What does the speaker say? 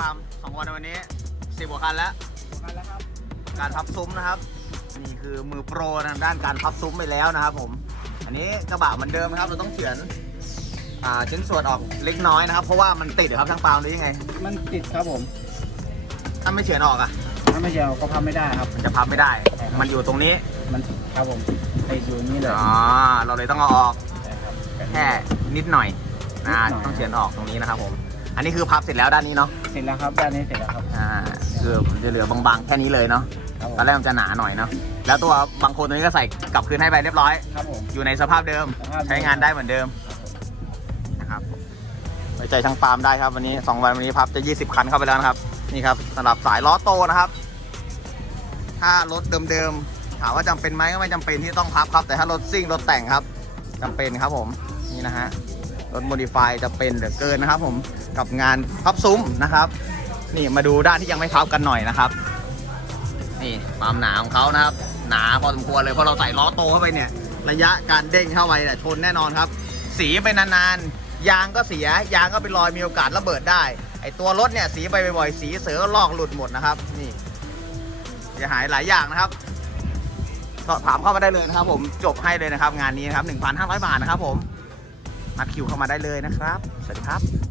ปาล์มสองวันในวันนี้สิบกว่าคันแล้วมาแล้วครับการพับซุ้มนะครับ นี่คือมือโปรทางด้านการพับซุ้มไปแล้วนะครับผม อันนี้กระบะเหมือนเดิมนะครับ เราต้องเฉือนอ่าชิ้นส่วนออกเล็กน้อยนะครับ เพราะว่ามันติดเหรอครับทางปาล์มหรือยังไง มันติดครับผมถ้าไม่เฉือนออกอะ ถ้าไม่เจียวก็พับไม่ได้ครับ มันจะพับไม่ได้ มันอยู่ตรงนี้ มันครับผมติดอยู่อย่างนี้เลยอ๋อ เราเลยต้องเอาออก ใช่ครับ แค่นิดหน่อยอ่านิดหน่อย ต้องเฉือนออกตรงนี้นะครับผม อันนี้คือพับเสร็จแล้วด้านนี้เนาะเสร็จแล้วครับด้านนี้เสร็จแล้วครับอ่าคือมันจะเหลือบางๆแค่นี้เลยเนาะครับผมตอนแรกมันจะหนาหน่อยเนาะแล้วตัวบางโคนตัวนี้ก็ใส่กลับคืนให้ไปเรียบร้อย ครับผม อยู่ในสภาพเดิมสภาพเดิม ใช้งานได้เหมือนเดิมนะครับไว้ใจช่างปาล์มได้ครับวันนี้2วันวันนี้พับจะ 20 คันเข้าไปแล้วนะครับ นี่ครับสำหรับสายล้อโตนะครับ ถ้ารถเดิมๆถามว่าจำเป็นไหมก็ไม่จำเป็นที่ต้องพับครับ แต่ถ้ารถซิ่งรถแต่งครับจำเป็นครับผมนี่นะฮะ รถโมดิฟายจะเป็นเหลือเกินนะครับผมกับงานพับซุ้มนะครับ นี่มาดูด้านที่ยังไม่พับกันหน่อยนะครับ นี่ความหนาของเขานะครับ หนาพอสมควรเลยเพราะเราใส่ล้อโตเข้าไปเนี่ย ระยะการเด้งเข้าไปเนี่ยชนแน่นอนครับ สีไปนานๆยางก็เสียยางก็เป็นรอยมีโอกาสระเบิดได้ไอตัวรถเนี่ยสีไปบ่อยๆสีเสือกลอกหลุดหมดนะครับ นี่เสียหายหลายอย่างนะครับสอบถามเข้ามาได้เลยนะครับผมจบให้เลยนะครับ งานนี้นะครับ 1,500 บาทนะครับผม มาคิวเข้ามาได้เลยนะครับ สวัสดีครับ